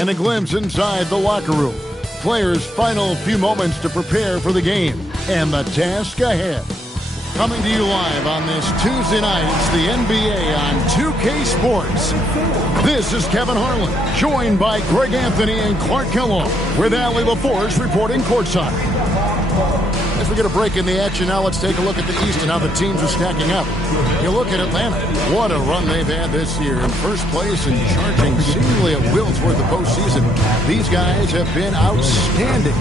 and a glimpse inside the locker room. Players' final few moments to prepare for the game and the task ahead. Coming to you live on this Tuesday night, it's the NBA on 2K Sports. This is Kevin Harlan, joined by Greg Anthony and Clark Kellogg, with Allie LaForce reporting courtside. As we get a break in the action now, let's take a look at the East and how the teams are stacking up. You look at Atlanta. What a run they've had this year. In first place and charging seemingly at will toward the postseason. These guys have been outstanding.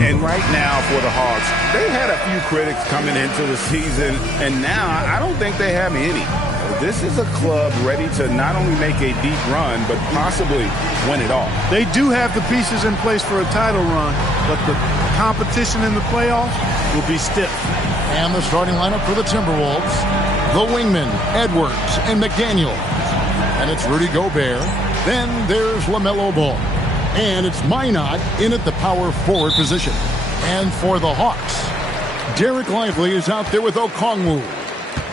And right now for the Hawks, they had a few critics coming into the season, and now I don't think they have any. This is a club ready to not only make a deep run, but possibly win it all. They do have the pieces in place for a title run, but the competition in the playoffs will be stiff. And the starting lineup for the Timberwolves, the wingmen, Edwards and McDaniel. And it's Rudy Gobert. Then there's LaMelo Ball. And it's Minot in at the power forward position. And for the Hawks, Derek Lively is out there with Okongwu.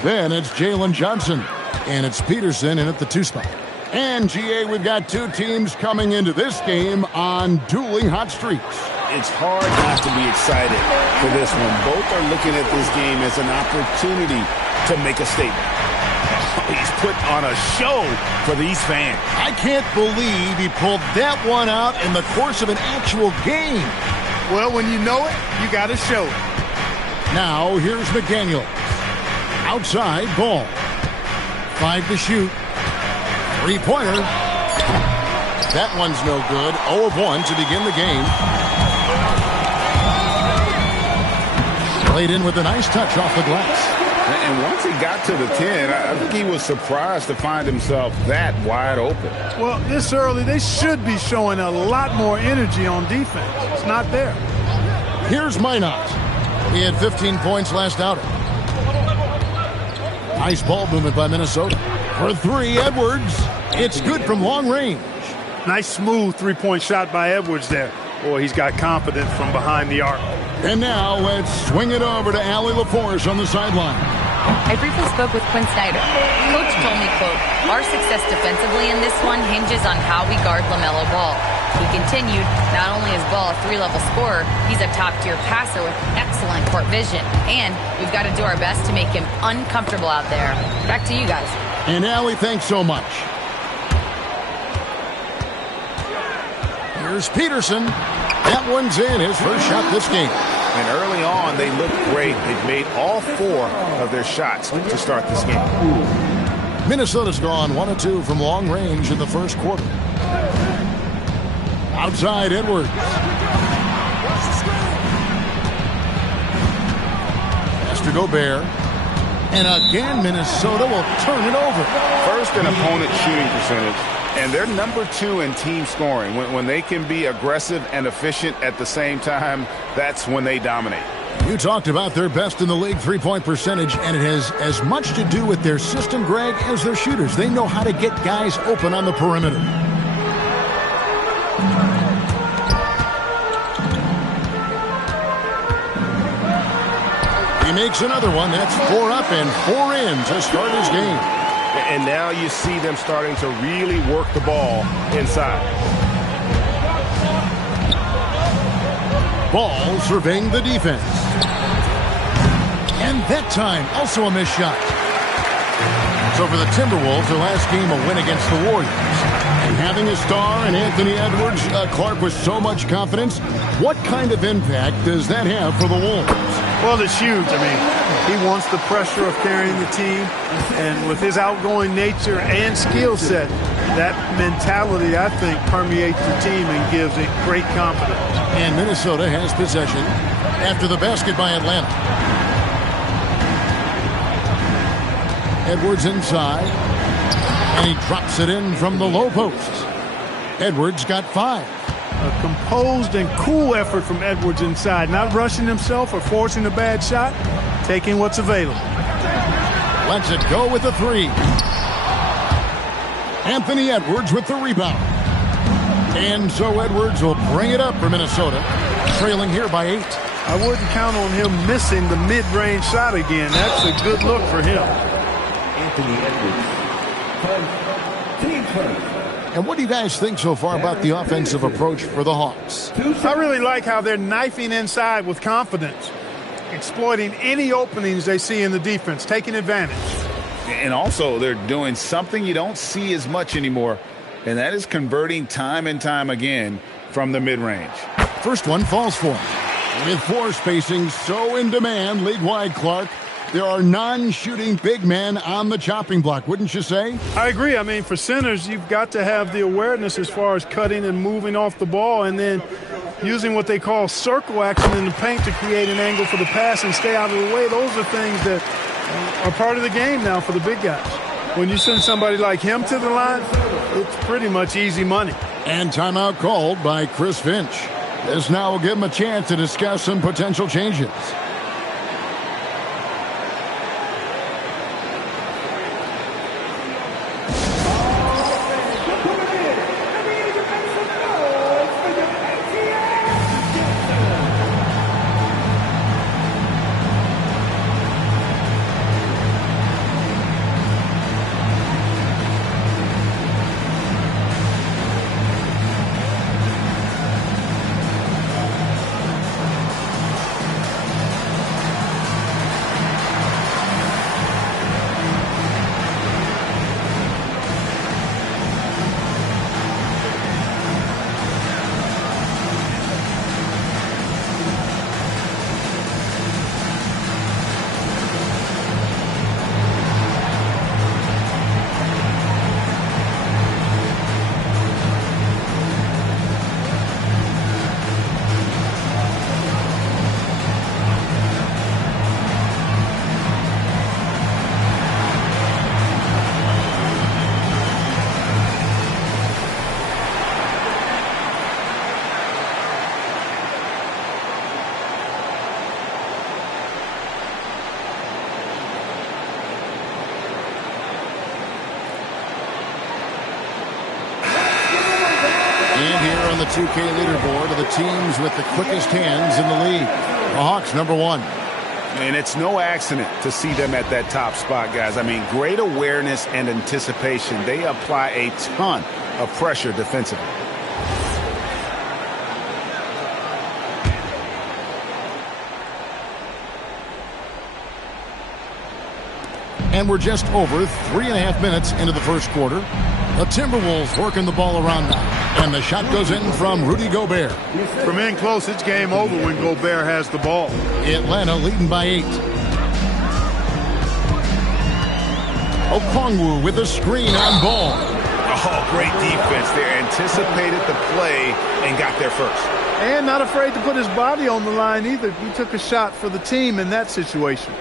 Then it's Jalen Johnson. And it's Peterson in at the 2 spot. And, GA, we've got two teams coming into this game on dueling hot streaks. It's hard not to be excited for this one. Both are looking at this game as an opportunity to make a statement. He's put on a show for these fans. I can't believe he pulled that one out in the course of an actual game. Well, when you know it, you got to show it. Now, here's McDaniel. Outside, Ball. 5 to shoot. Three-pointer. That one's no good. 0 of 1 to begin the game. Played in with a nice touch off the glass. And once he got to the 10, I think he was surprised to find himself that wide open. Well, this early, they should be showing a lot more energy on defense. It's not there. Here's Minot. He had 15 points last outing. Nice ball movement by Minnesota. For 3, Edwards. It's good from long range. Nice smooth three-point shot by Edwards there. Boy, he's got confidence from behind the arc. And now let's swing it over to Allie LaForce on the sideline. I briefly spoke with Quinn Snyder. Coach told me, quote, our success defensively in this one hinges on how we guard LaMelo Ball. He continued, not only is Ball a 3-level scorer, he's a top-tier passer with excellent court vision. And we've got to do our best to make him uncomfortable out there. Back to you guys. And Allie, thanks so much. Here's Peterson. That one's in, his first shot this game. And early on, they looked great. They've made all 4 of their shots to start this game. Minnesota's gone 1 of 2 from long range in the first quarter. Outside, Edwards. Pass to Gobert. And again, Minnesota will turn it over. First in opponent shooting percentage. And they're number 2 in team scoring. When they can be aggressive and efficient at the same time, that's when they dominate. You talked about their best in the league three-point percentage, and it has as much to do with their system, Greg, as their shooters. They know how to get guys open on the perimeter. He makes another one. That's 4 up and 4 in to start his game. And now you see them starting to really work the ball inside. Ball surveying the defense. And that time, also a missed shot. So for the Timberwolves, their last game a win against the Warriors. And having a star in Anthony Edwards, Clark, with so much confidence, what kind of impact does that have for the Wolves? Well, it's huge. I mean, he wants the pressure of carrying the team. And with his outgoing nature and skill set, that mentality, I think, permeates the team and gives it great confidence. And Minnesota has possession after the basket by Atlanta. Edwards inside. And he drops it in from the low post. Edwards got 5. A composed and cool effort from Edwards inside. Not rushing himself or forcing a bad shot. Taking what's available. Lets it go with a 3. Anthony Edwards with the rebound. And so Edwards will bring it up for Minnesota. Trailing here by 8. I wouldn't count on him missing the mid-range shot again. That's a good look for him. Anthony Edwards. Team turn. And what do you guys think so far about the offensive approach for the Hawks? I really like how they're knifing inside with confidence, exploiting any openings they see in the defense, taking advantage. And also, they're doing something you don't see as much anymore, and that is converting time and time again from the mid-range. First one falls for him. With floor spacing so in demand league-wide, Clark, there are non-shooting big men on the chopping block, wouldn't you say? I agree. I mean, for centers, you've got to have the awareness as far as cutting and moving off the ball and then using what they call circle action in the paint to create an angle for the pass and stay out of the way. Those are things that are part of the game now for the big guys. When you send somebody like him to the line, it's pretty much easy money. And timeout called by Chris Finch. This now will give him a chance to discuss some potential changes. And here on the 2K leaderboard are the teams with the quickest hands in the league. The Hawks, number 1. And it's no accident to see them at that top spot, guys. I mean, great awareness and anticipation. They apply a ton of pressure defensively. And we're just over 3.5 minutes into the first quarter. The Timberwolves working the ball around now. And the shot goes in from Rudy Gobert. From in close, it's game over when Gobert has the ball. Atlanta leading by 8. Okongwu with a screen on ball. Oh, great defense there. Anticipated the play and got there first. And not afraid to put his body on the line either. He took a shot for the team in that situation.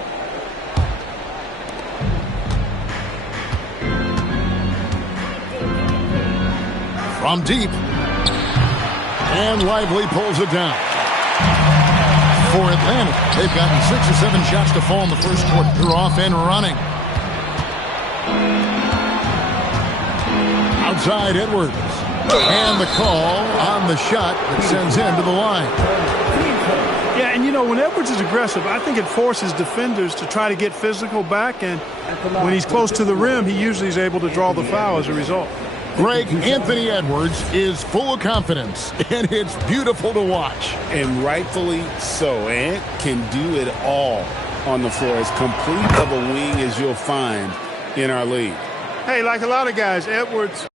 From deep. And Lively pulls it down. For Atlanta, they've gotten 6 or 7 shots to fall in the first quarter. They're off and running. Outside Edwards. And the call on the shot that sends him to the line. Yeah, and you know, when Edwards is aggressive, I think it forces defenders to try to get physical back. And when he's close to the rim, he usually is able to draw the foul as a result. Greg, Anthony Edwards is full of confidence, and it's beautiful to watch. And rightfully so. Ant can do it all on the floor. As complete of a wing as you'll find in our league. Hey, like a lot of guys, Edwards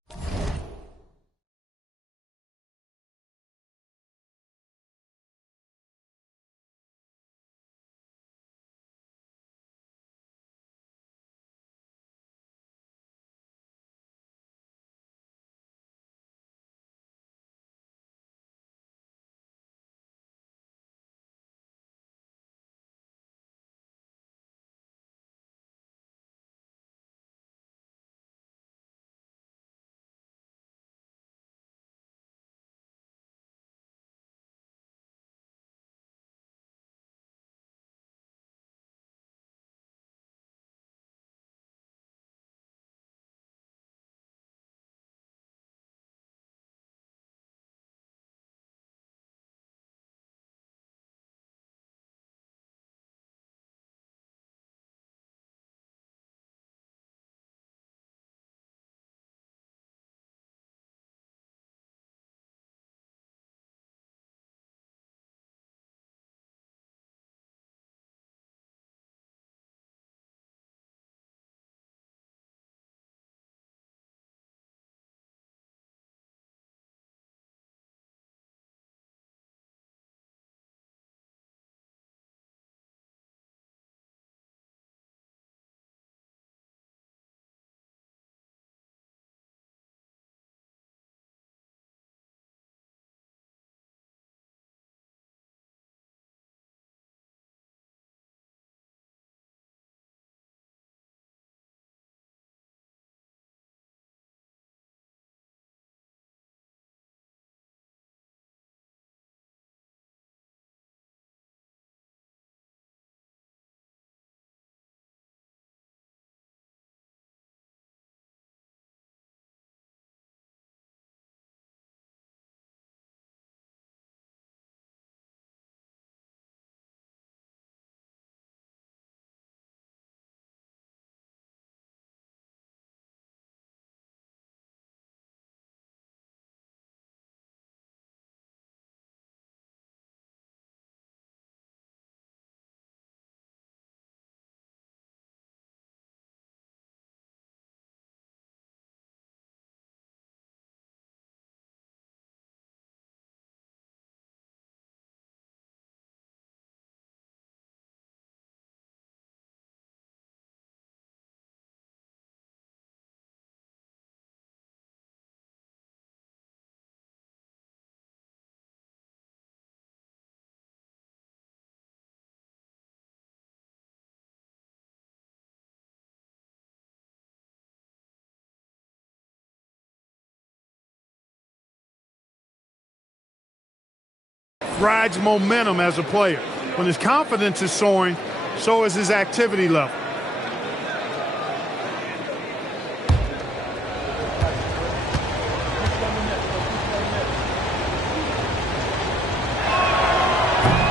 rides momentum as a player. When his confidence is soaring, so is his activity level.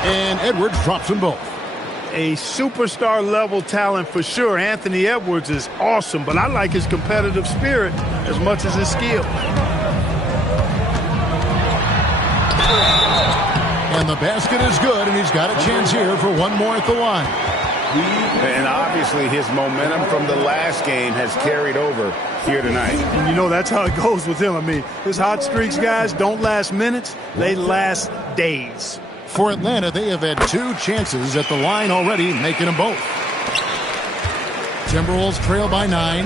And Edwards drops them both. A superstar level talent for sure. Anthony Edwards is awesome, but I like his competitive spirit as much as his skill. And the basket is good, and he's got a chance here for one more at the line. And obviously his momentum from the last game has carried over here tonight. And you know that's how it goes with him. I mean, his hot streaks, guys, don't last minutes. They last days. For Atlanta, they have had 2 chances at the line already, making them both. Timberwolves trail by 9.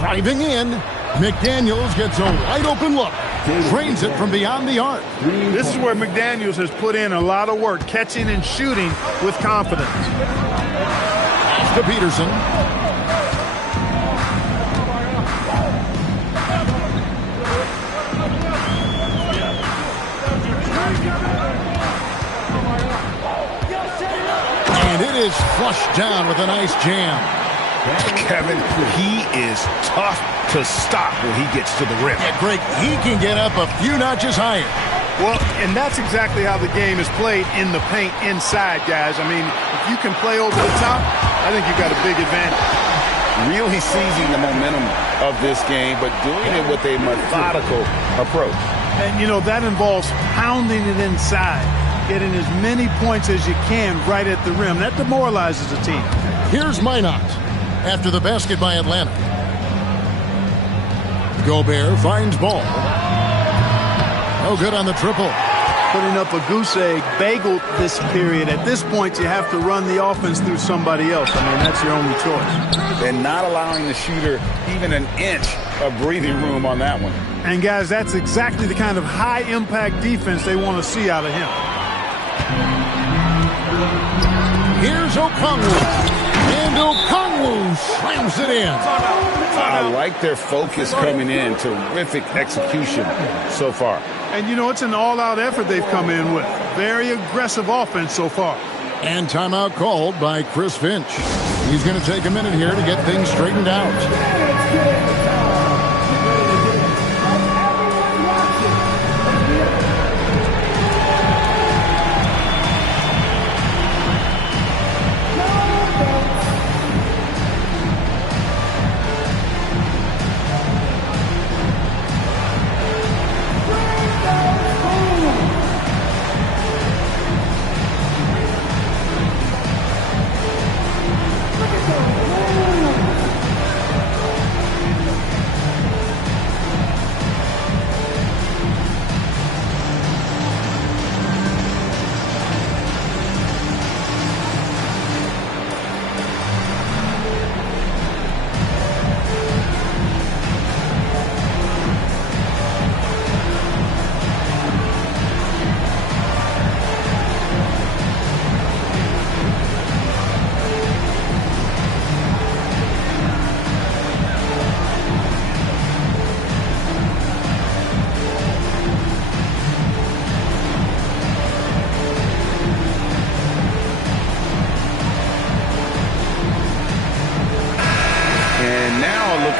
Driving in, McDaniels gets a wide-open look. Drains it from beyond the arc. This is where McDaniels has put in a lot of work, catching and shooting with confidence. Pass to Peterson. And it is flushed down with a nice jam. Kevin, he is tough to stop when he gets to the rim. Yeah, Greg, he can get up a few notches higher. Well, and that's exactly how the game is played in the paint inside, guys. I mean, if you can play over the top, I think you've got a big advantage. Really seizing the momentum of this game, but doing it with a methodical approach. And, you know, that involves pounding it inside, getting as many points as you can right at the rim. That demoralizes a team. Here's Minot after the basket by Atlanta. Gobert finds ball. No good on the triple. Putting up a goose egg, bageled this period. At this point, you have to run the offense through somebody else. I mean, that's your only choice. And not allowing the shooter even an inch of breathing room on that one. And, guys, that's exactly the kind of high-impact defense they want to see out of him. Here's Okongwu. And Okongwu slams it in. I like their focus coming in. Terrific execution so far. And, you know, it's an all-out effort they've come in with. Very aggressive offense so far. And timeout called by Chris Finch. He's going to take a minute here to get things straightened out.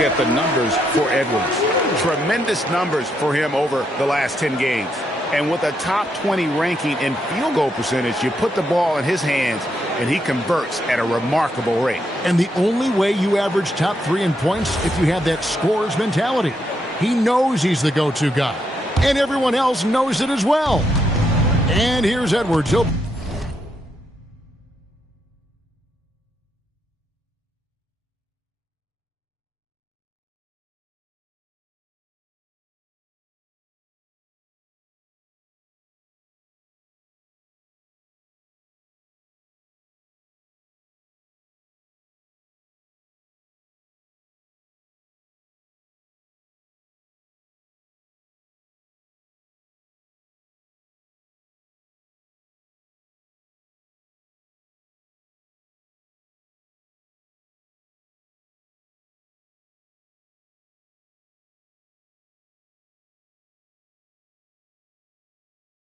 At the numbers for Edwards. Tremendous numbers for him over the last 10 games. And with a top 20 ranking in field goal percentage, you put the ball in his hands and he converts at a remarkable rate. And the only way you average top 3 in points if you have that scorer's mentality. He knows he's the go-to guy. And everyone else knows it as well. And here's Edwards. He'll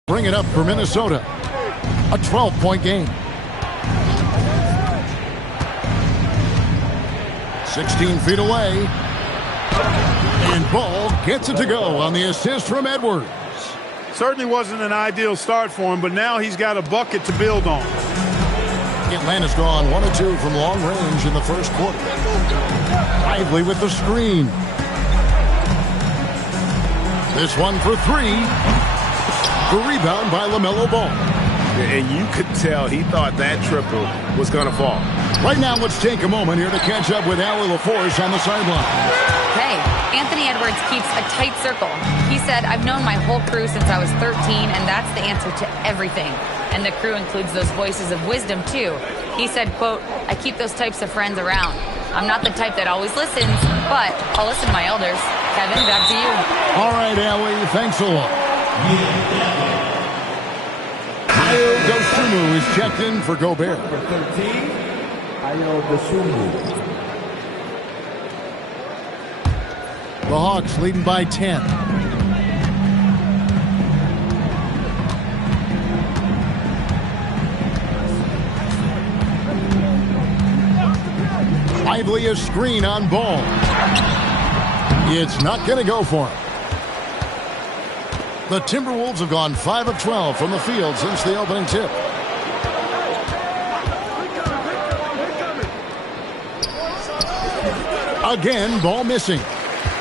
bring it up for Minnesota. A 12-point game. 16 feet away. And Ball gets it to go on the assist from Edwards. Certainly wasn't an ideal start for him, but now he's got a bucket to build on. Atlanta's gone 1 of 2 from long range in the first quarter. Lively with the screen. This one for 3. The rebound by LaMelo Ball. And you could tell he thought that triple was going to fall. Right now, let's take a moment here to catch up with Allie LaForce on the sideline. Hey, Anthony Edwards keeps a tight circle. He said, I've known my whole crew since I was 13, and that's the answer to everything. And the crew includes those voices of wisdom, too. He said, quote, I keep those types of friends around. I'm not the type that always listens, but I'll listen to my elders. Kevin, back to you. All right, Allie, thanks a lot. Ayo Dosunmu is checked in for Gobert. For 13, Ayo Dosunmu. The Hawks leading by 10. Lively a screen on Ball. It's not going to go for him. The Timberwolves have gone 5 of 12 from the field since the opening tip. Again, Ball missing.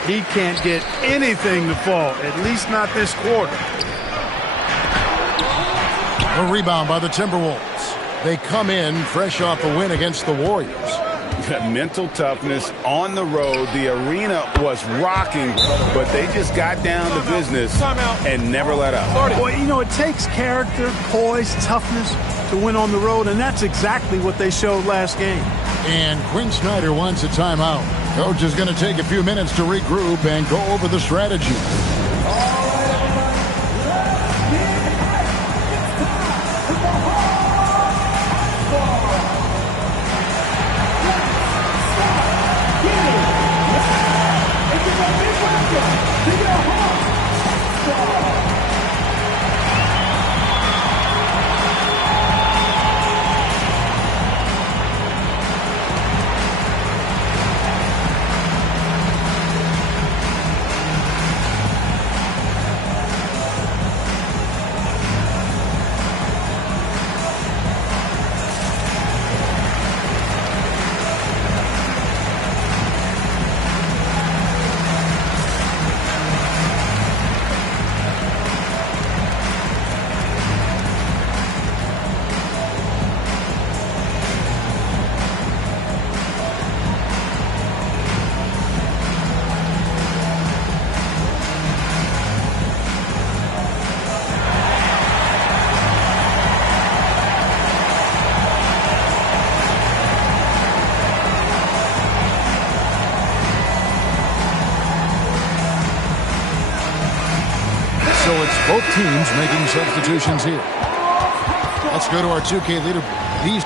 He can't get anything to fall, at least not this quarter. A rebound by the Timberwolves. They come in fresh off a win against the Warriors. Mental toughness on the road. The arena was rocking, but they just got down to business and never let up. Well, you know, it takes character, poise, toughness to win on the road, and that's exactly what they showed last game. And Quinn Snyder wants a timeout. Coach is going to take a few minutes to regroup and go over the strategy. Both teams making substitutions here. Let's go to our 2K leaderboard. These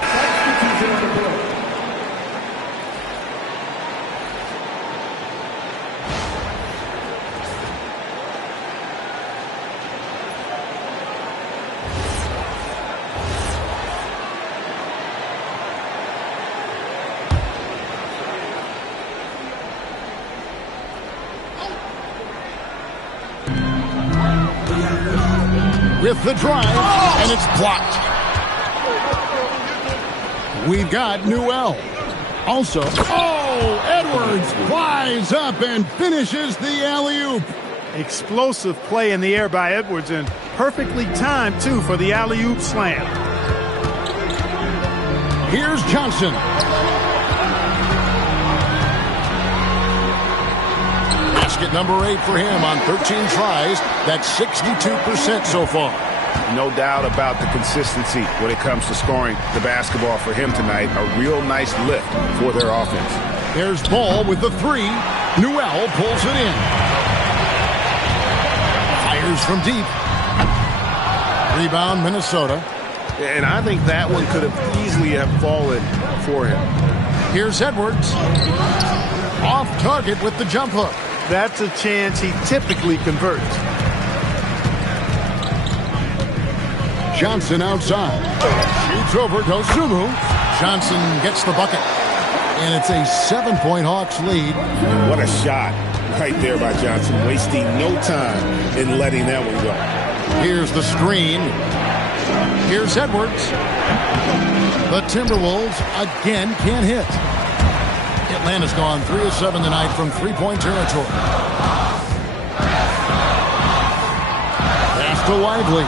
with the drive, and it's blocked. We've got Newell. Also, Edwards flies up and finishes the alley-oop. Explosive play in the air by Edwards, and perfectly timed, too, for the alley-oop slam. Here's Johnson. Basket number 8 for him on 13 tries. That's 62% so far. No doubt about the consistency when it comes to scoring the basketball for him tonight. A real nice lift for their offense. There's Ball with the 3. Newell pulls it in. Fires from deep. Rebound, Minnesota. And I think that one could have easily have fallen for him. Here's Edwards. Off target with the jump hook. That's a chance he typically converts. Johnson outside. Shoots over Dosunmu. Johnson gets the bucket. And it's a 7-point Hawks lead. What a shot right there by Johnson. Wasting no time in letting that one go. Here's the screen. Here's Edwards. The Timberwolves again can't hit. Atlanta's gone 3 of 7 tonight from three-point territory. Pass to Lively.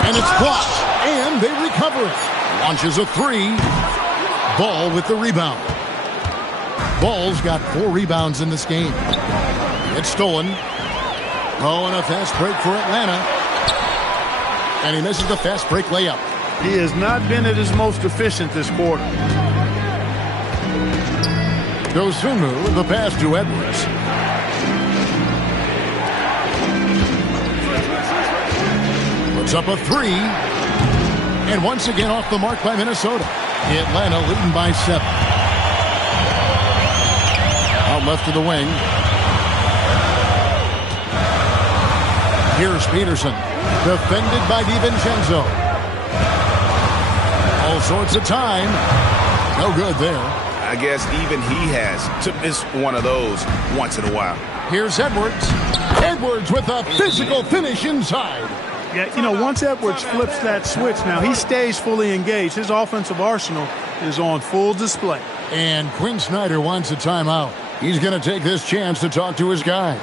And it's blocked, and they recover it. Launches a three. Ball with the rebound. Ball's got 4 rebounds in this game. It's stolen. Oh, and a fast break for Atlanta. And he misses the fast break layup. He has not been at his most efficient this quarter. Dosunmu, the pass to Edwards. Puts up a three. And once again off the mark by Minnesota. Atlanta leading by 7. Out left to the wing. Here's Peterson. Defended by DiVincenzo. All sorts of time. No good there. I guess even he has to miss one of those once in a while. Here's Edwards. Edwards with a physical finish inside. Yeah, you know, once Edwards flips that switch now, he stays fully engaged. His offensive arsenal is on full display. And Quinn Snyder wants a timeout. He's going to take this chance to talk to his guys.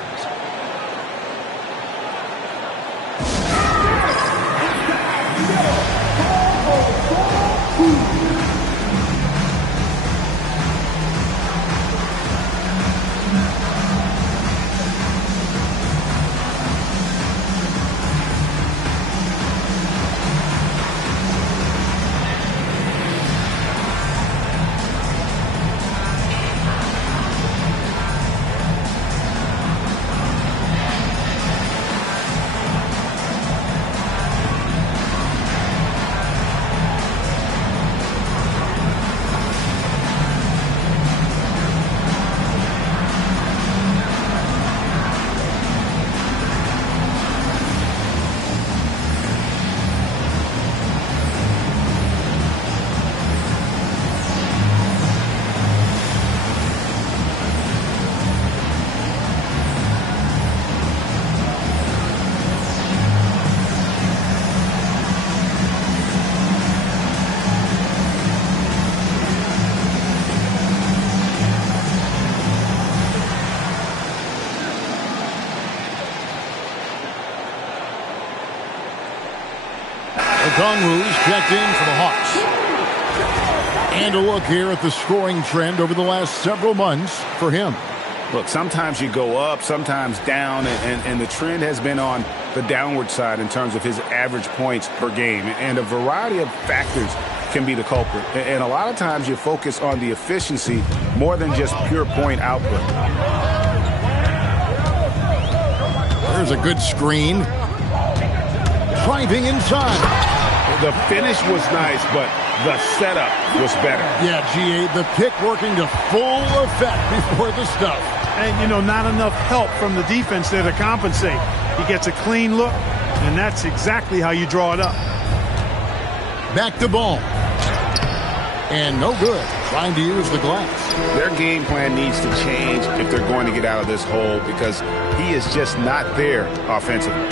Okongwu's checked in for the Hawks. And a look here at the scoring trend over the last several months for him. Look, sometimes you go up, sometimes down, and the trend has been on the downward side in terms of his average points per game. And a variety of factors can be the culprit. And a lot of times you focus on the efficiency more than just pure point output. There's a good screen. Driving inside. The finish was nice, but the setup was better. Yeah, G8, the pick working to full effect before the stuff. And, you know, not enough help from the defense there to compensate. He gets a clean look, and that's exactly how you draw it up. Back to ball. And no good. Trying to use the glass. Their game plan needs to change if they're going to get out of this hole because he is just not there offensively.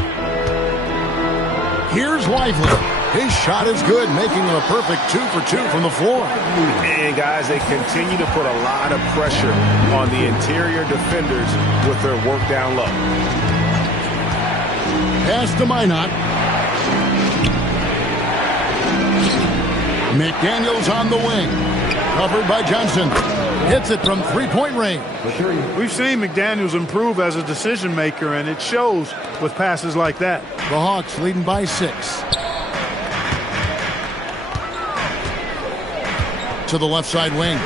Here's Lively. His shot is good, making him a perfect 2 for 2 from the floor. And, guys, they continue to put a lot of pressure on the interior defenders with their work down low. Pass to Minot. McDaniels on the wing. Covered by Johnson. Hits it from three-point range. We've seen McDaniels improve as a decision maker, and it shows with passes like that. The Hawks leading by 6. To the left side wing.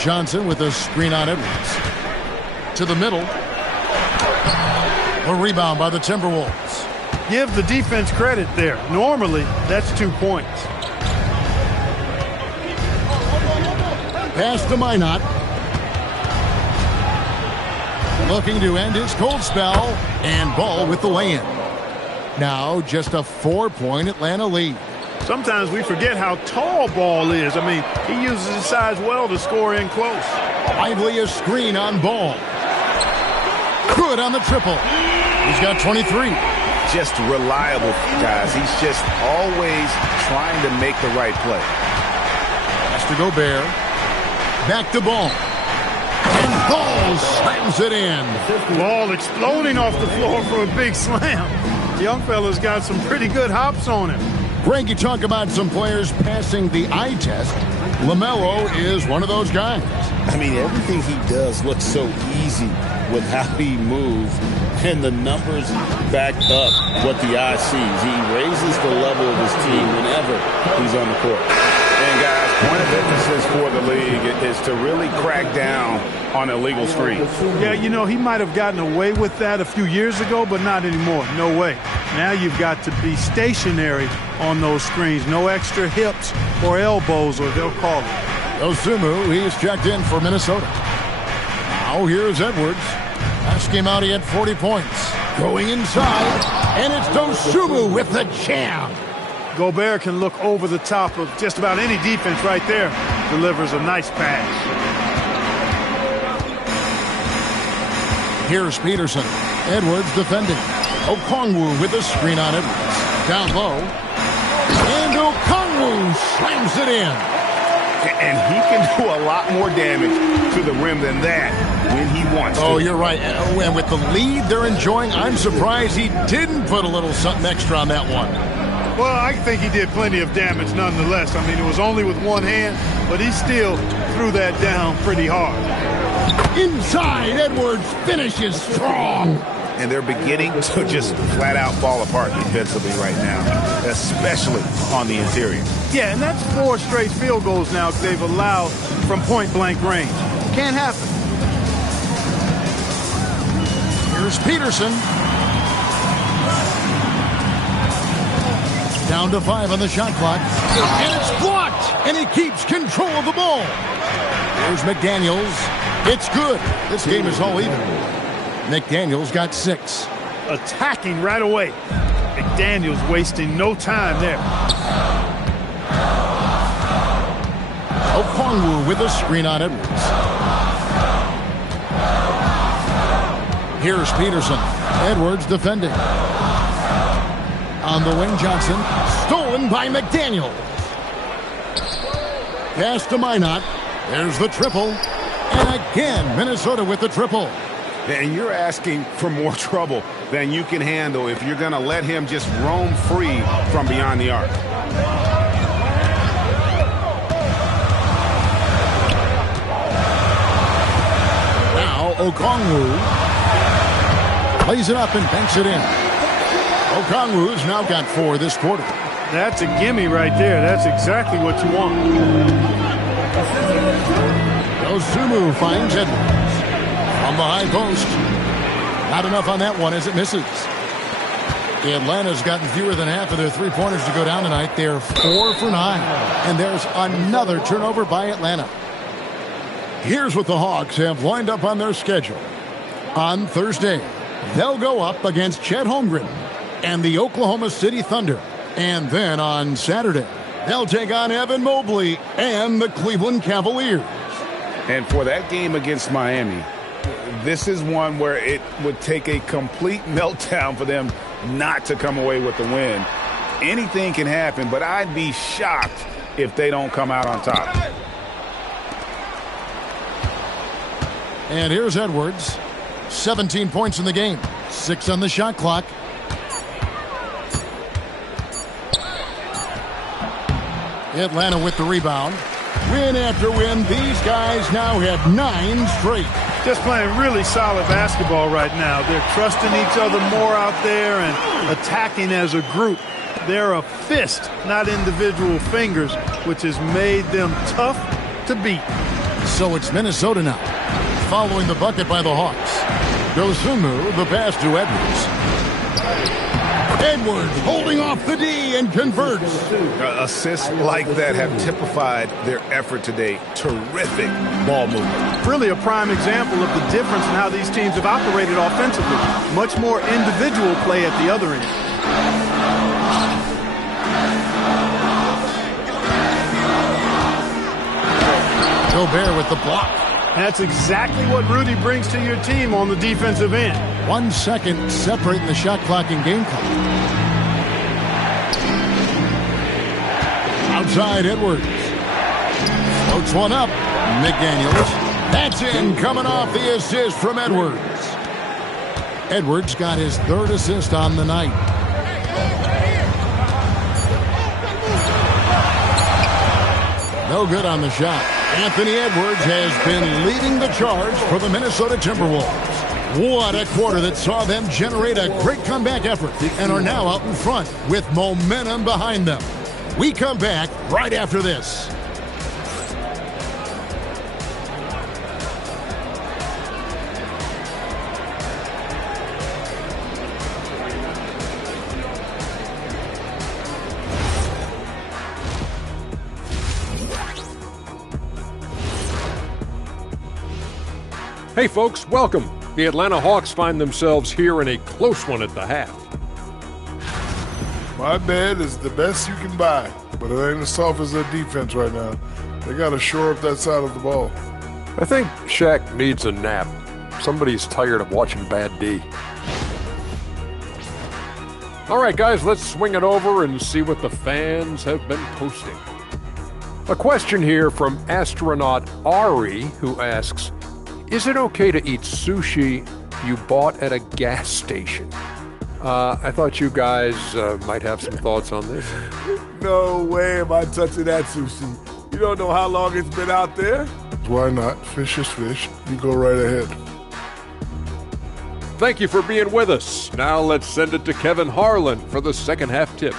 Johnson with a screen on Edwards. To the middle. A rebound by the Timberwolves. Give the defense credit there. Normally, that's 2 points. Pass to Minot. Looking to end his cold spell, and Ball with the lay-in. Now just a 4-point Atlanta lead. Sometimes we forget how tall Ball is. I mean, he uses his size well to score in close. Lively a screen on Ball. Good on the triple. He's got 23. Just reliable, guys. He's just always trying to make the right play. Pass to Gobert. Back to Ball. And Ball slams it in. Ball exploding off the floor for a big slam. Young fella's got some pretty good hops on him. Greg, you talk about some players passing the eye test. LaMelo is one of those guys. I mean, everything he does looks so easy with how he moves, and the numbers back up what the eye sees. He raises the level of his team whenever he's on the court. And guys, point of emphasis for the league is to really crack down on illegal screens. Yeah, you know, he might have gotten away with that a few years ago, but not anymore. No way. Now you've got to be stationary on those screens. No extra hips or elbows, or they'll call it. Osumu, he's checked in for Minnesota. Now here's Edwards. Last game out, he had 40 points. Going inside, and it's Dosunmu with the jam. Gobert can look over the top of just about any defense right there. Delivers a nice pass. Here's Peterson. Edwards defending. Okongwu with the screen on Edwards. Down low. And Okongwu slams it in. And he can do a lot more damage to the rim than that when he wants to. Oh, you're right. And with the lead they're enjoying, I'm surprised he didn't put a little something extra on that one. Well, I think he did plenty of damage nonetheless. I mean, it was only with one hand, but he still threw that down pretty hard. Inside, Edwards finishes strong. And they're beginning to just flat out fall apart defensively right now, especially on the interior. Yeah, and that's 4 straight field goals now they've allowed from point-blank range. Can't happen. Here's Peterson. Down to 5 on the shot clock. And it's blocked. And he keeps control of the ball. Here's McDaniels. It's good. This game is all even. McDaniels got 6. Attacking right away. McDaniels wasting no time there. Okongwu with a screen on Edwards. Here's Peterson. Edwards defending. On the wing, Johnson. Stolen by McDaniels. Pass to Minot. There's the triple. And again, Minnesota with the triple. And you're asking for more trouble than you can handle if you're going to let him just roam free from beyond the arc. Now Okongwu plays it up and banks it in. Okongwu's now got 4 this quarter. That's a gimme right there. That's exactly what you want. Dosunmu finds Edwards. From the high post. Not enough on that one as it misses. Atlanta's gotten fewer than half of their three-pointers to go down tonight. They're 4 for 9. And there's another turnover by Atlanta. Here's what the Hawks have lined up on their schedule. On Thursday, they'll go up against Chet Holmgren and the Oklahoma City Thunder. And then on Saturday, they'll take on Evan Mobley and the Cleveland Cavaliers. And for that game against Miami, this is one where it would take a complete meltdown for them not to come away with the win. Anything can happen, but I'd be shocked if they don't come out on top. And here's Edwards. 17 points in the game. 6 on the shot clock. Atlanta with the rebound. Win after win, these guys now have 9 straight. Just playing really solid basketball right now. They're trusting each other more out there and attacking as a group. They're a fist, not individual fingers, which has made them tough to beat. So it's Minnesota now, following the bucket by the Hawks. Dosunmu, the pass to Edwards. Edwards holding off the D and converts. Assists like that have typified their effort today. Terrific ball movement. Really a prime example of the difference in how these teams have operated offensively. Much more individual play at the other end. Gobert with the block. And that's exactly what Rudy brings to your team on the defensive end. 1 second separating the shot clock and game clock. Outside Edwards. Floats one up. McDaniels. That's in, coming off the assist from Edwards. Edwards got his 3rd assist on the night. No good on the shot. Anthony Edwards has been leading the charge for the Minnesota Timberwolves. What a quarter that saw them generate a great comeback effort and are now out in front with momentum behind them. We come back right after this. Hey folks, welcome. The Atlanta Hawks find themselves here in a close one at the half. My bed is the best you can buy, but it ain't as soft as their defense right now. They got to shore up that side of the ball. I think Shaq needs a nap. Somebody's tired of watching bad D. All right, guys, let's swing it over and see what the fans have been posting. A question here from astronaut Ari, who asks, is it okay to eat sushi you bought at a gas station? I thought you guys might have some thoughts on this. No way am I touching that sushi. You don't know how long it's been out there. Why not? Fish is fish. You go right ahead. Thank you for being with us. Now let's send it to Kevin Harlan for the second half tip.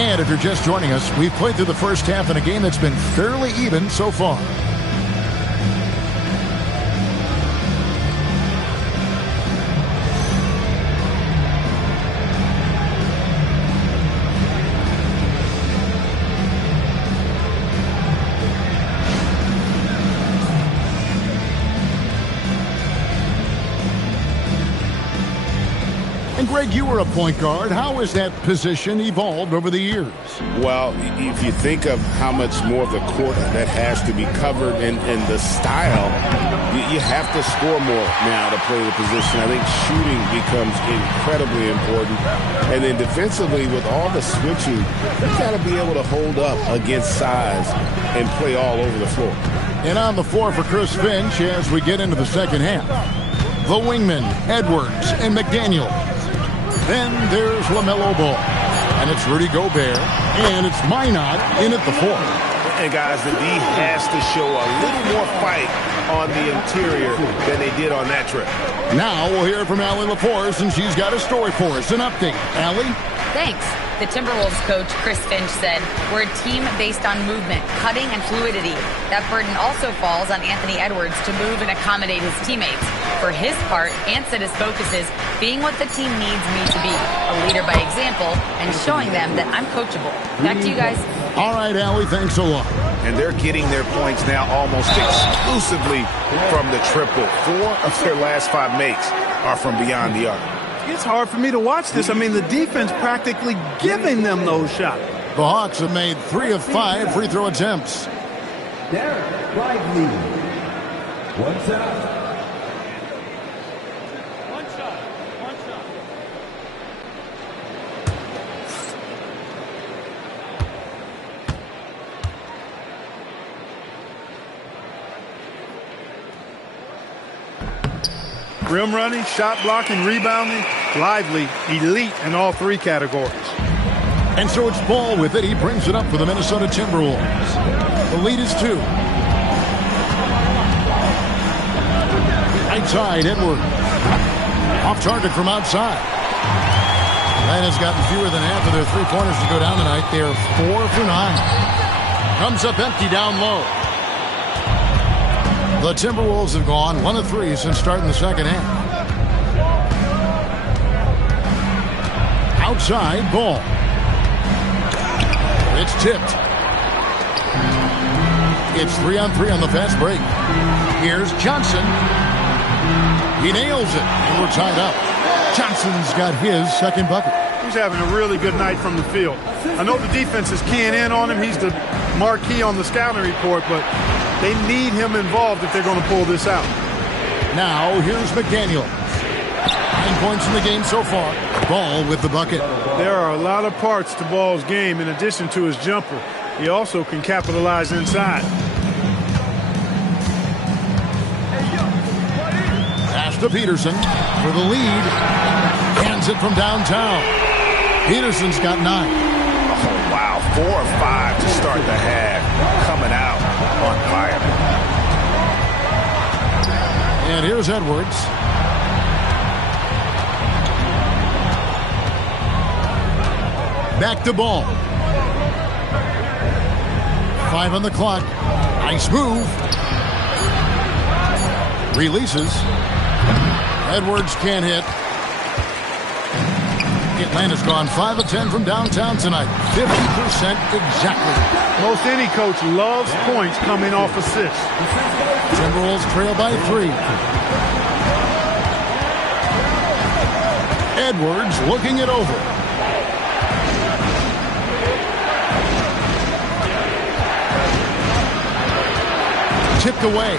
And if you're just joining us, we've played through the first half in a game that's been fairly even so far. And Greg, you were a point guard. How has that position evolved over the years? Well, if you think of how much more of the court that has to be covered and the style, you have to score more now to play the position. I think shooting becomes incredibly important. And then defensively, with all the switching, you got to be able to hold up against size and play all over the floor. And on the floor for Chris Finch as we get into the second half. The wingmen, Edwards and McDaniel. Then there's LaMelo Ball. And it's Rudy Gobert. And it's Minot in at the 4. And guys, the D has to show a little more fight on the interior than they did on that trip. Now we'll hear from Allie LaForce, and she's got a story for us. An update. Allie? Thanks. The Timberwolves coach, Chris Finch, said, we're a team based on movement, cutting, and fluidity. That burden also falls on Anthony Edwards to move and accommodate his teammates. For his part, Ant said his focus is being what the team needs me to be, a leader by example, and showing them that I'm coachable. Back to you guys. All right, Allie, thanks a lot. And they're getting their points now almost exclusively from the triple. 4 of their last 5 makes are from beyond the arc. It's hard for me to watch this. I mean, the defense practically giving them those shots. The Hawks have made 3 of 5 free throw attempts. Derek Lively. 1 shot. Rim running, shot blocking, rebounding, Lively, elite in all 3 categories. And so it's Ball with it. He brings it up for the Minnesota Timberwolves. The lead is 2. Outside, Edwards. Off target from outside. Atlanta's gotten fewer than half of their three-pointers to go down tonight. They're 4 for 9. Comes up empty down low. The Timberwolves have gone 1 of 3 since starting the second half. Outside ball. It's tipped. It's 3-on-3 on the fast break. Here's Johnson. He nails it, and we're tied up. Johnson's got his second bucket. He's having a really good night from the field. I know the defense is keying in on him. He's the marquee on the scouting report, but they need him involved if they're going to pull this out. Now, here's McDaniel. 9 points in the game so far. Ball with the bucket. There are a lot of parts to Ball's game in addition to his jumper. He also can capitalize inside. Pass to Peterson for the lead. Hands it from downtown. Peterson's got 9. Oh, wow. 4 or 5 to start the half. Coming out on fire. And here's Edwards. Back to Ball. 5 on the clock. Nice move. Releases. Edwards can't hit. Atlanta's gone 5 of 10 from downtown tonight. 50% exactly. Most any coach loves points coming off assists. Timberwolves trail by 3. Edwards looking it over. Tipped away.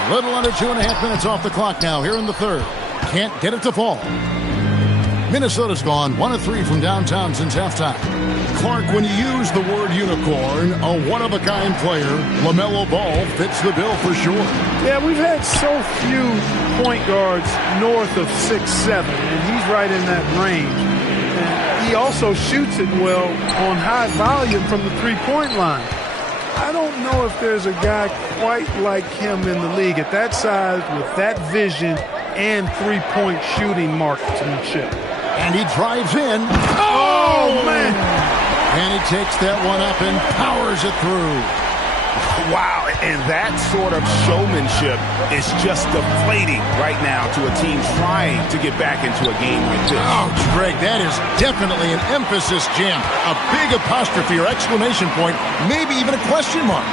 A little under 2.5 minutes off the clock now here in the third. Can't get it to fall. Minnesota's gone 1 of 3 from downtown since halftime. Clark, when you use the word unicorn, a one-of-a-kind player, LaMelo Ball fits the bill for sure. Yeah, we've had so few point guards north of 6'7", and he's right in that range. And he also shoots it well on high volume from the three-point line. I don't know if there's a guy quite like him in the league at that size with that vision and three-point shooting marksmanship. And he drives in. Oh, man. And he takes that one up and powers it through. Wow, and that sort of showmanship is just deflating right now to a team trying to get back into a game like this. Oh, Greg, that is definitely an emphasis jam. A big apostrophe or exclamation point, maybe even a question mark.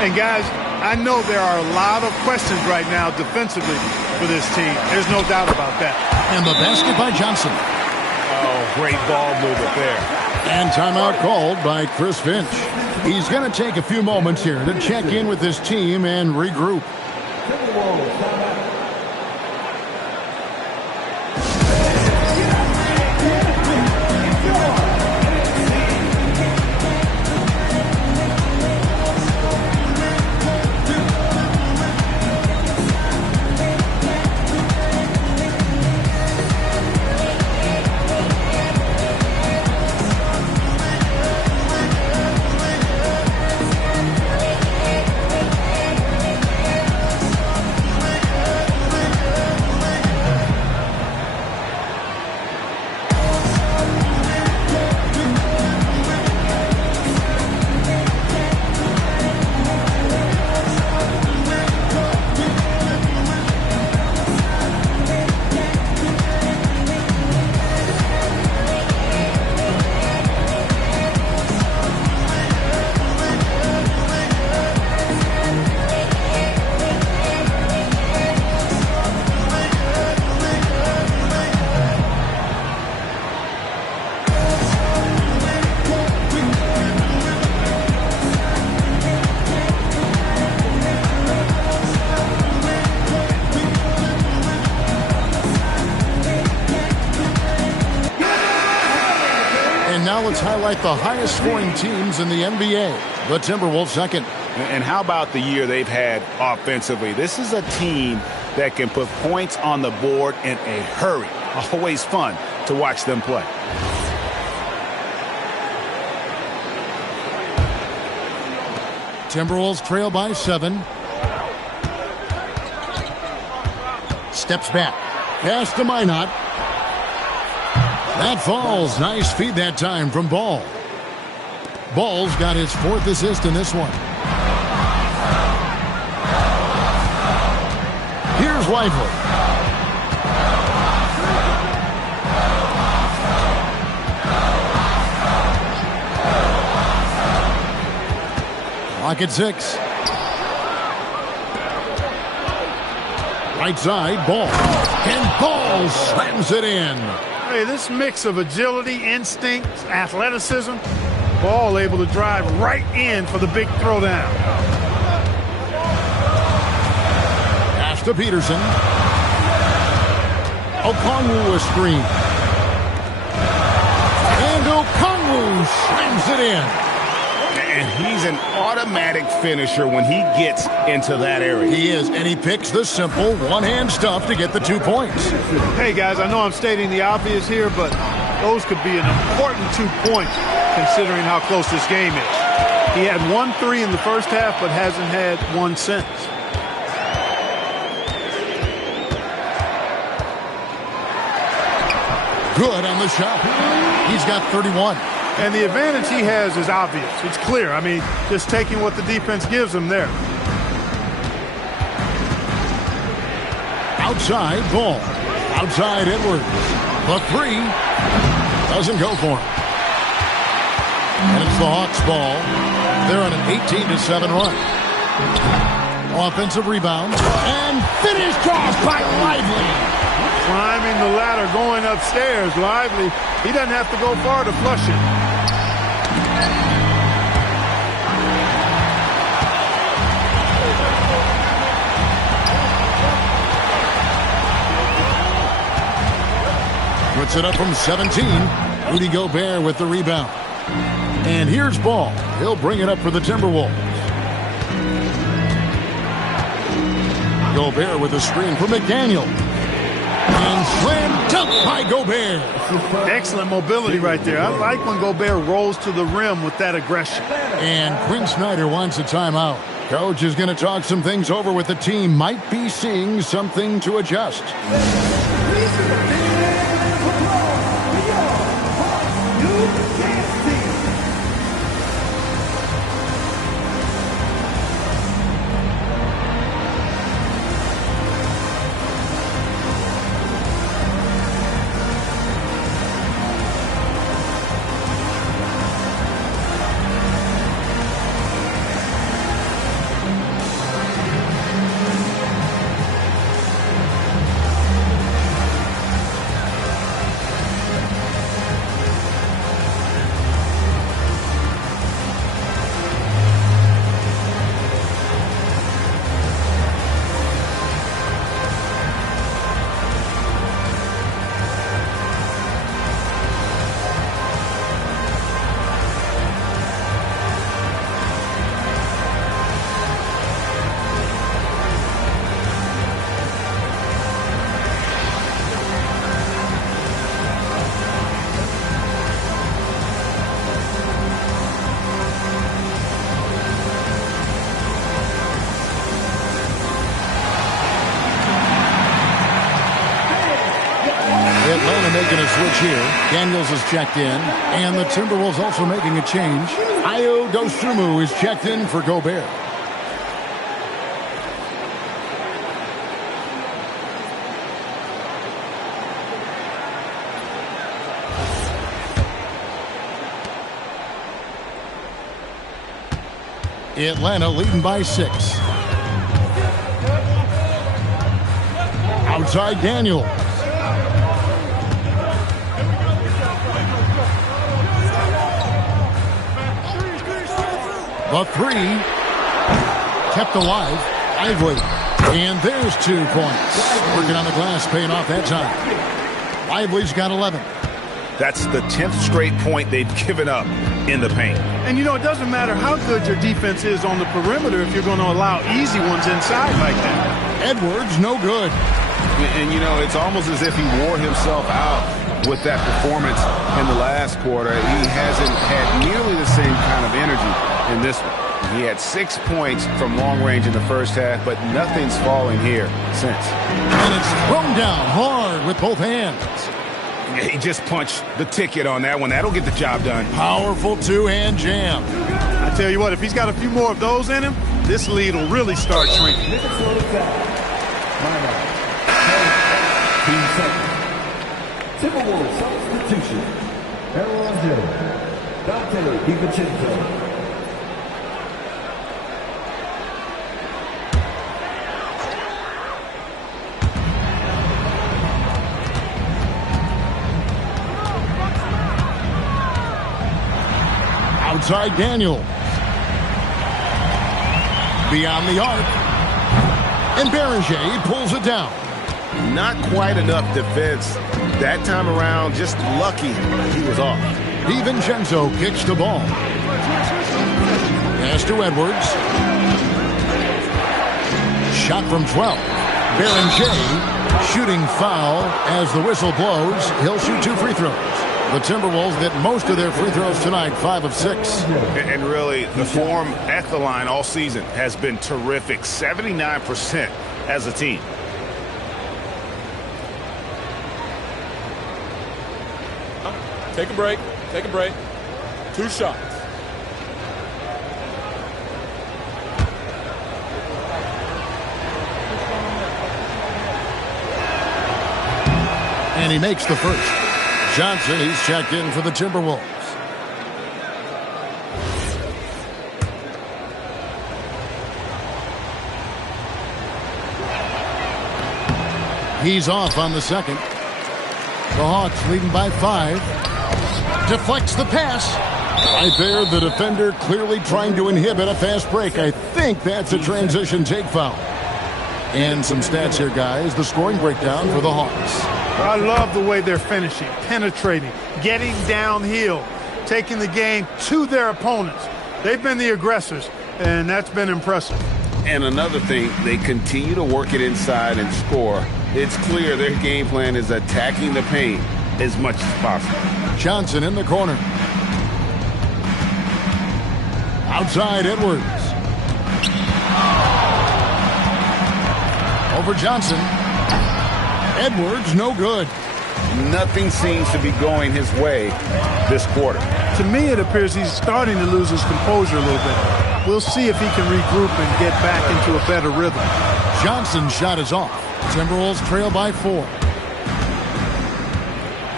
And guys, I know there are a lot of questions right now defensively for this team. There's no doubt about that. And the basket by Johnson. Oh, great ball movement there. And timeout called by Chris Finch. He's going to take a few moments here to check in with his team and regroup. Let's highlight the highest scoring teams in the NBA. The Timberwolves second. And how about the year they've had offensively? This is a team that can put points on the board in a hurry. Always fun to watch them play. Timberwolves trail by 7. Steps back. Pass to Minot. That falls. Nice feed that time from Ball. Ball's got his 4th assist in this one. Here's Lively. Clock at 6. Right side, Ball. And Ball slams it in. Hey, this mix of agility, instinct, athleticism, Ball able to drive right in for the big throwdown. Pass to Peterson. Okongwu a screen. And Okongwu slams it in. And he's an automatic finisher when he gets into that area. He is, and he picks the simple one-hand stuff to get the 2 points. Hey, guys, I know I'm stating the obvious here, but those could be an important 2 points considering how close this game is. He had 1 3 in the first half, but hasn't had one since. Good on the shot. He's got 31. And the advantage he has is obvious. It's clear. I mean, just taking what the defense gives him there. Outside, Ball. Outside, Edwards. The 3 doesn't go for him. And it's the Hawks' ball. They're on an 18-7 run. Offensive rebound. And finished off by Lively. Climbing the ladder, going upstairs. Lively, he doesn't have to go far to flush it. Puts it up from 17. Rudy Gobert with the rebound. And here's Ball. He'll bring it up for the Timberwolves. Gobert with a screen for McDaniel. And slam dunk by Gobert. Excellent mobility right there. I like when Gobert rolls to the rim with that aggression. And Quinn Snyder wants a timeout. Coach is going to talk some things over with the team. Might be seeing something to adjust. Making a switch here. Daniels is checked in. And the Timberwolves also making a change. Ayo Dosunmu is checked in for Gobert. Atlanta leading by 6. Outside Daniels. The 3 kept alive. Lively. And there's 2 points. Working on the glass, paying off that time. Lively's got 11. That's the 10th straight point they've given up in the paint. And, you know, it doesn't matter how good your defense is on the perimeter if you're going to allow easy ones inside like that. Edwards, no good. And, you know, it's almost as if he wore himself out with that performance in the last quarter. He hasn't had nearly the same kind of energy in this one. He had 6 points from long range in the first half, but nothing's falling here since. And it's thrown down hard with both hands. Yeah, he just punched the ticket on that one. That'll get the job done. Powerful two-hand jam. I tell you what, if he's got a few more of those in him, this lead will really start shrinking. Timberwolves substitution. Errol on 0. Dante DiVincenzo. Outside Daniel. Beyond the arc. And Berger pulls it down. Not quite enough defense. That time around, just lucky he was off. DiVincenzo kicks the ball. Pass to Edwards. Shot from 12. Berger shooting foul as the whistle blows. He'll shoot 2 free throws. The Timberwolves get most of their free throws tonight, 5 of 6. And really, the form at the line all season has been terrific. 79% as a team. Take a break. Take a break. 2 shots. And he makes the first. Johnson, he's checked in for the Timberwolves. He's off on the second. The Hawks leading by 5. Deflects the pass. Right there, the defender clearly trying to inhibit a fast break. I think that's a transition take foul. And some stats here, guys. The scoring breakdown for the Hawks. I love the way they're finishing, penetrating, getting downhill, taking the game to their opponents. They've been the aggressors, and that's been impressive. And another thing, they continue to work it inside and score. It's clear their game plan is attacking the paint as much as possible. Johnson in the corner. Outside Edwards. Over Johnson. Edwards, no good. Nothing seems to be going his way this quarter. To me, it appears he's starting to lose his composure a little bit. We'll see if he can regroup and get back into a better rhythm. Johnson's shot is off. Timberwolves trail by 4.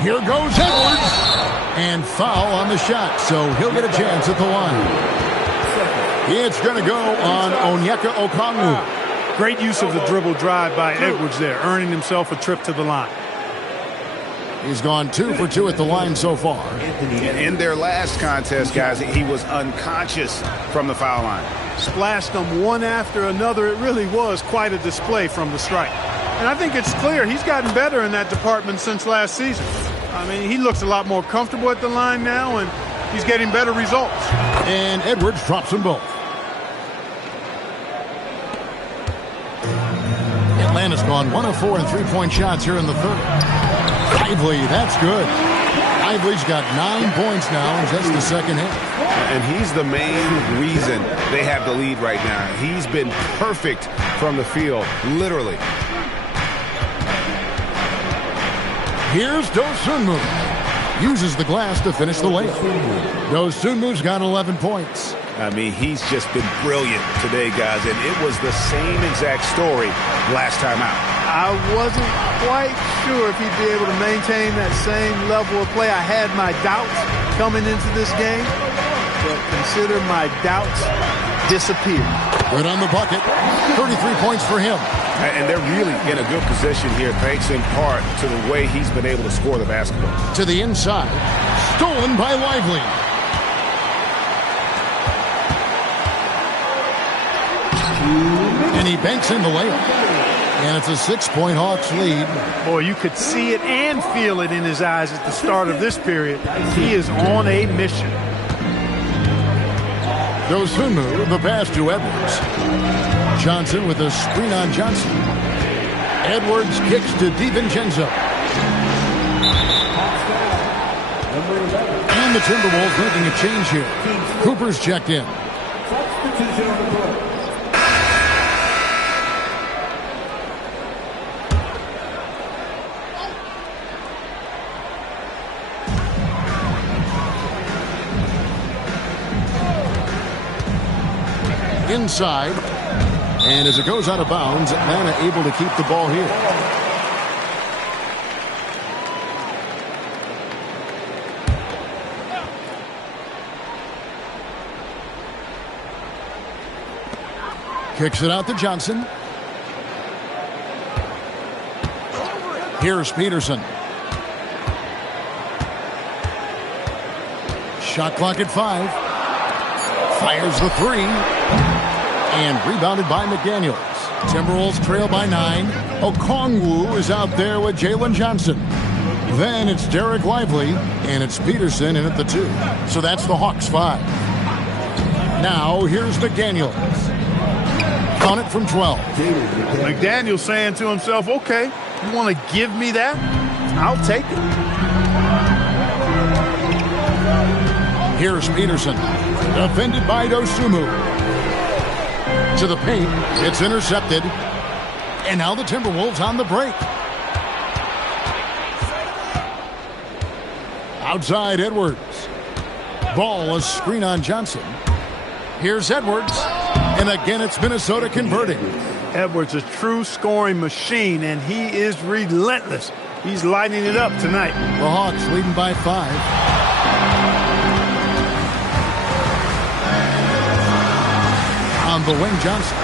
Here goes Edwards. And foul on the shot, so he'll get a chance at the line. It's going to go on Onyeka Okongwu. Great use of the dribble drive by Edwards there, earning himself a trip to the line. He's gone 2 for 2 at the line so far. In their last contest, guys, he was unconscious from the foul line. Splashed them one after another. It really was quite a display from the strike. And I think it's clear he's gotten better in that department since last season. I mean, he looks a lot more comfortable at the line now, and he's getting better results. And Edwards drops them both. Atlanta's gone 1 of 4 in three-point shots here in the third. Lively, that's good. Lively's got 9 points now in just the second half. And he's the main reason they have the lead right now. He's been perfect from the field, literally. Here's Dosunmu. Uses the glass to finish the layup. Dosunmu's got 11 points. I mean, he's just been brilliant today, guys, and it was the same exact story last time out. I wasn't quite sure if he'd be able to maintain that same level of play. I had my doubts coming into this game, but consider my doubts disappeared. Good on the bucket. 33 points for him. And they're really in a good position here, thanks in part to the way he's been able to score the basketball. To the inside. Stolen by Lively. And he banks in the layup. And it's a 6-point Hawks lead. Boy, you could see it and feel it in his eyes at the start of this period. He is on a mission. Dosunmu, the pass to Edwards. Johnson with a screen on Johnson. Edwards kicks to DiVincenzo. And the Timberwolves making a change here. Cooper's checked in. Substitution on the court. Inside, and as it goes out of bounds, Atlanta able to keep the ball here. Kicks it out to Johnson. Here's Peterson. Shot clock at 5. Fires the 3. And rebounded by McDaniels. Timberwolves trail by 9. Okongwu is out there with Jalen Johnson. Then it's Derek Lively, and it's Peterson in at the 2. So that's the Hawks 5. Now here's McDaniels. Count it from 12. McDaniels saying to himself, okay, you want to give me that? I'll take it. Here's Peterson. Defended by Dosunmu. To the paint. It's intercepted. And now the Timberwolves on the break. Outside Edwards. Ball, a screen on Johnson. Here's Edwards. And again, it's Minnesota converting. Edwards, a true scoring machine, and he is relentless. He's lighting it up tonight. The Hawks leading by 5. On the wing, Johnson.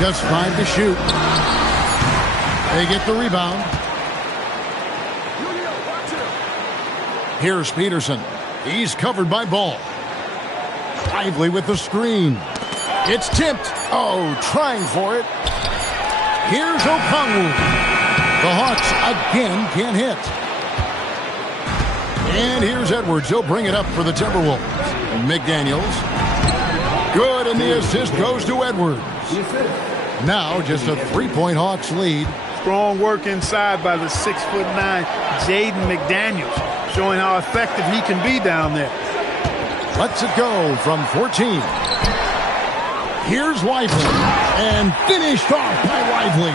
Just 5 to shoot. They get the rebound. Here's Peterson. He's covered by Ball. Lively with the screen. It's tipped. Oh, trying for it. Here's Okongwu. The Hawks again can't hit. And here's Edwards. He'll bring it up for the Timberwolves. McDaniels. Good, and the assist goes to Edwards. Now just a 3-point Hawks lead. Strong work inside by the 6'9" Jaden McDaniels, showing how effective he can be down there. Lets it go from 14. Here's Lively. And finished off by Lively.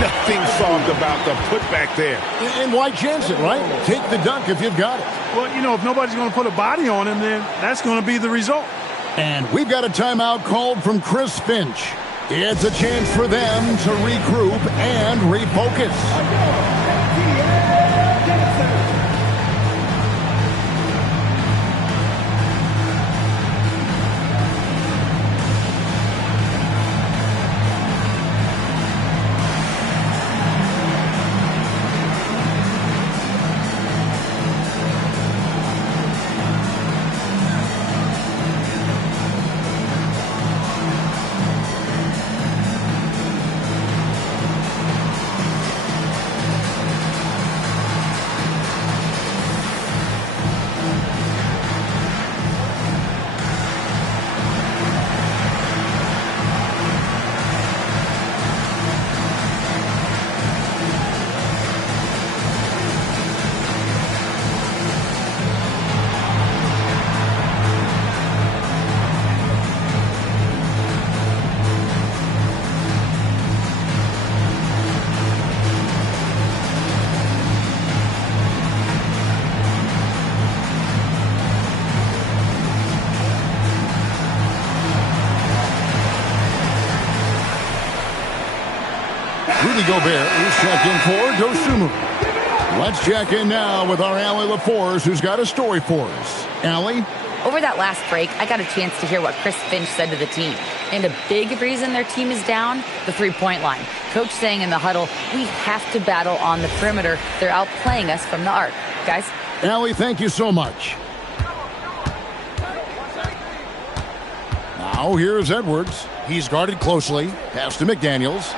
Nothing soft about the putback there. And why chance it, right? Take the dunk if you've got it. Well, you know, if nobody's going to put a body on him, then that's going to be the result. And we've got a timeout called from Chris Finch. It's a chance for them to regroup and refocus. Gobert is checked in for Dosunmu. Let's check in now with our Allie LaForce, who's got a story for us. Allie? Over that last break, I got a chance to hear what Chris Finch said to the team. And a big reason their team is down, the three-point line. Coach saying in the huddle, we have to battle on the perimeter. They're outplaying us from the arc. Guys? Allie, thank you so much. Now here's Edwards. He's guarded closely. Pass to McDaniels.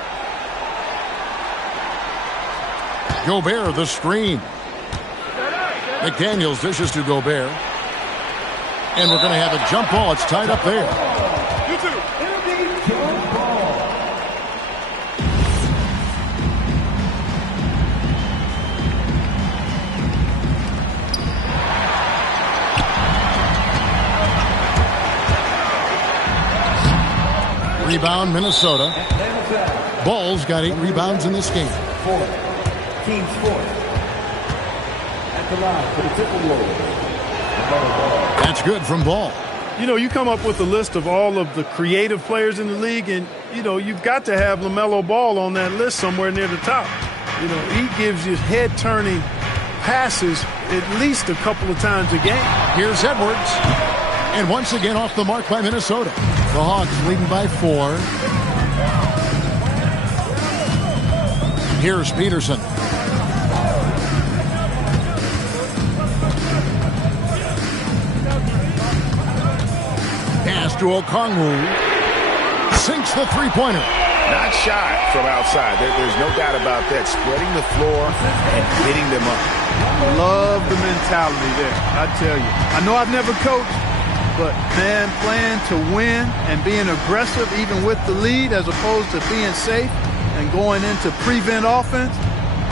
Gobert, the screen. McDaniels dishes to Gobert. And we're going to have a jump ball. It's tied up there. rebound, Minnesota. Ball's got 8 rebounds in this game. Team's fourth. At the line for the Timberwolves. That's good from Ball. You know, you come up with a list of all of the creative players in the league, and, you know, you've got to have LaMelo Ball on that list somewhere near the top. You know, he gives you head-turning passes at least a couple of times a game. Here's Edwards. And once again off the mark by Minnesota. The Hawks leading by 4. Here's Peterson. Pass to Okongwu. Sinks the three-pointer. Not shy from outside. There's no doubt about that. Spreading the floor and hitting them up. Love the mentality there, I tell you. I know I've never coached, but, man, playing to win and being aggressive even with the lead as opposed to being safe and going into prevent offense,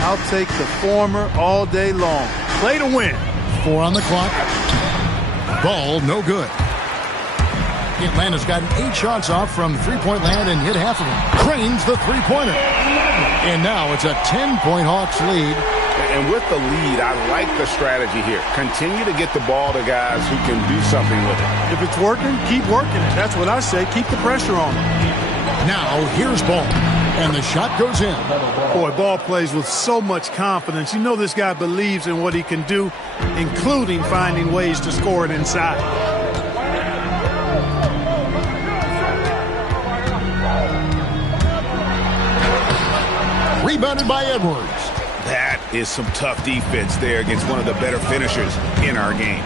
I'll take the former all day long. Play to win. 4 on the clock. Ball, no good. Atlanta's gotten 8 shots off from three-point land and hit half of them. Cranes the three-pointer. And now it's a 10-point Hawks lead. And with the lead, I like the strategy here. Continue to get the ball to guys who can do something with it. If it's working, keep working it. That's what I say. Keep the pressure on. Now here's Ball. And the shot goes in. Boy, Ball plays with so much confidence. You know this guy believes in what he can do, including finding ways to score it inside. Rebounded by Edwards. That is some tough defense there against one of the better finishers in our game.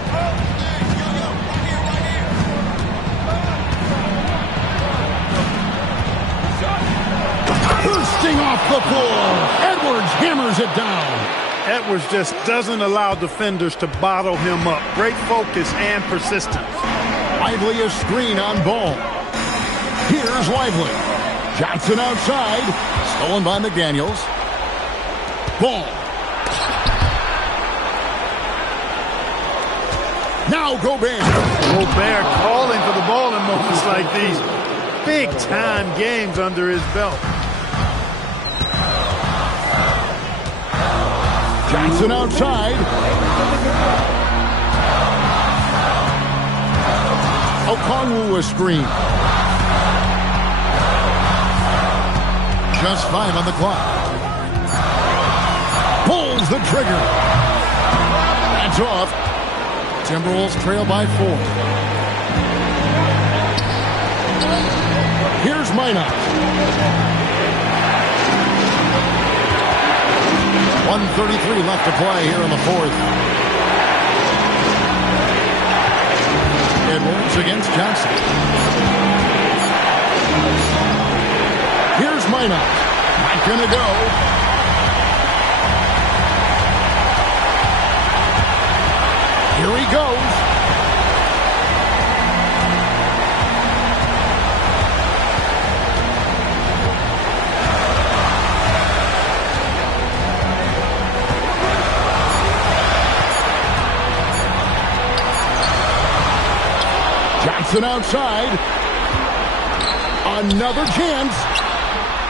Bursting off the floor. Edwards hammers it down. Edwards just doesn't allow defenders to bottle him up. Great focus and persistence. Lively a screen on Ball. Here's Lively. Johnson outside. Stolen by McDaniels. Ball. Now Gobert. Gobert calling for the ball in moments like these. Big-time games under his belt. Johnson outside. Okongwu a screen. Just 5 on the clock. Pulls the trigger. That's off. Timberwolves trail by 4. Here's Minot. 1:33 left to play here in the 4th. Edwards against Johnson. Here's Minot. Not gonna go. Here he goes. Johnson outside. Another chance.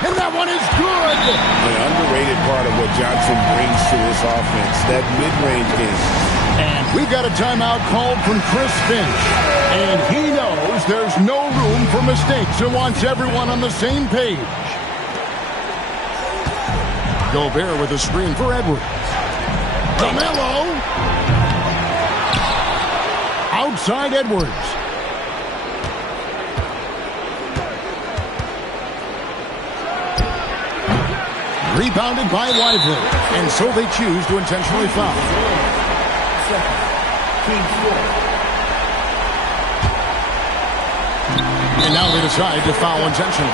And that one is good. The underrated part of what Johnson brings to this offense, that mid-range game. And we've got a timeout called from Chris Finch. And he knows there's no room for mistakes and wants everyone on the same page. Gobert with a screen for Edwards. LaMelo. Outside Edwards. Rebounded by Lively. And so they choose to intentionally foul. And now they decide to foul intentionally.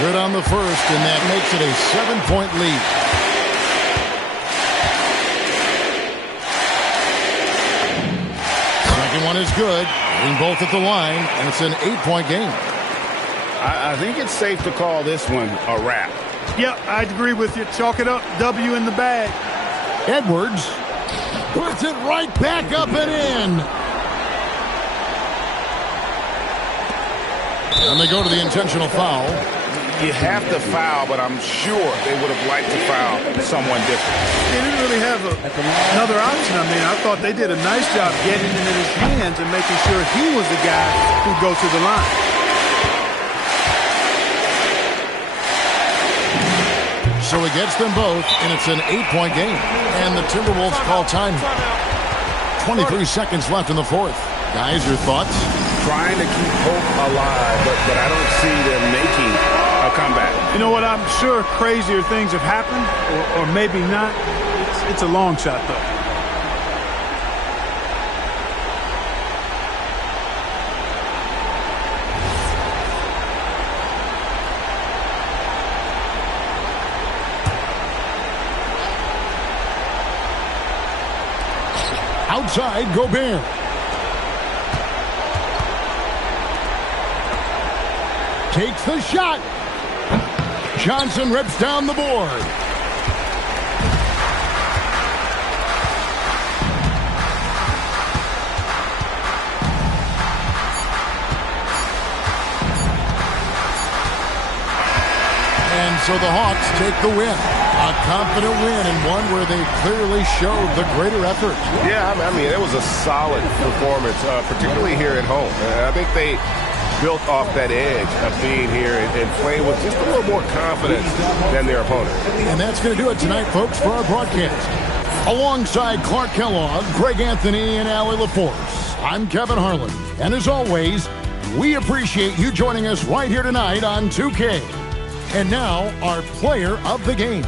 Good on the first, and that makes it a 7-point lead. Second one is good. Hitting both at the line, and it's an 8-point game. I think it's safe to call this one a wrap. Yep, I'd agree with you. Chalk it up. W in the bag. Edwards puts it right back up and in. And they go to the intentional foul. You have to foul, but I'm sure they would have liked to foul someone different. They didn't really have another option. I mean, I thought they did a nice job getting it in his hands and making sure he was the guy who'd go to the line. So he gets them both, and it's an 8-point game. And the Timberwolves call time. 23 seconds left in the fourth. Guys, your thoughts? Trying to keep hope alive, but I don't see them making a comeback. You know what? I'm sure crazier things have happened, or maybe not. It's a long shot, though. Outside, Gobert. Takes the shot. Johnson rips down the board. And so the Hawks take the win. A confident win, and one where they clearly showed the greater effort. Yeah, I mean, it was a solid performance, particularly here at home. I think they built off that edge of being here and playing with just a little more confidence than their opponent. And that's going to do it tonight, folks, for our broadcast. Alongside Clark Kellogg, Greg Anthony, and Allie LaForce, I'm Kevin Harlan. And as always, we appreciate you joining us right here tonight on 2K. And now, our player of the game.